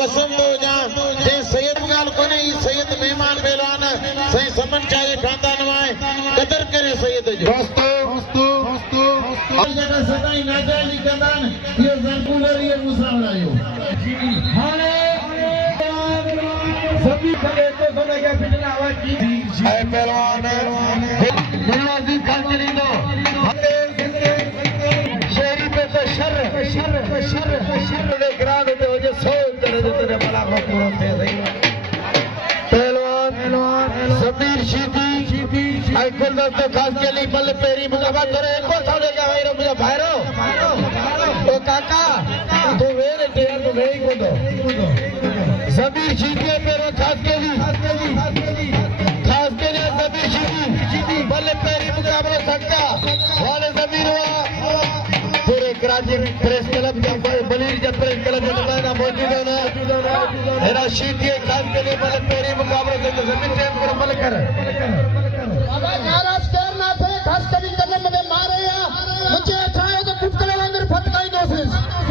कसम दो जा जे सैयद गाल कोने ई सैयद मेहमान बेलान सही समन चाहे खानदान वाए कदर करे सैयद जो दोस्तों जगह सदाई नाजायज कंदान ये जंगुलर ये मुसावरायो हाने सभी खड़े तो सुने के पिछला आवाज की है पहलवान नवाजी खान चली दो शहरी पे तो शर दे ग्राम दे हो जे सो करे तेरे बड़ा को पूरा थे सही पहलवान समीर शीदी आई गुलदस्त खास चली बल पेरी मुकाबला करे एको साले का भाई मुझे भाईरो तो काका तू वेरे तेरा तो वेई को दो समीर शीदी मेरो खास चली समीर शीदी बल पेरी मुकाबला सकता वाले समीर पूरे कराची प्रेस क्लब का बलीर जब प्रेस क्लब में मौजूद है मेरा शीदी खास के लिए बल पेरी मुकाबला से जमीन टेम पर अमल कर महाराज करना थे खास कभी कदम में मारे या मुझे चाहे तो कुछ करे अंदर फटकाई दोस्त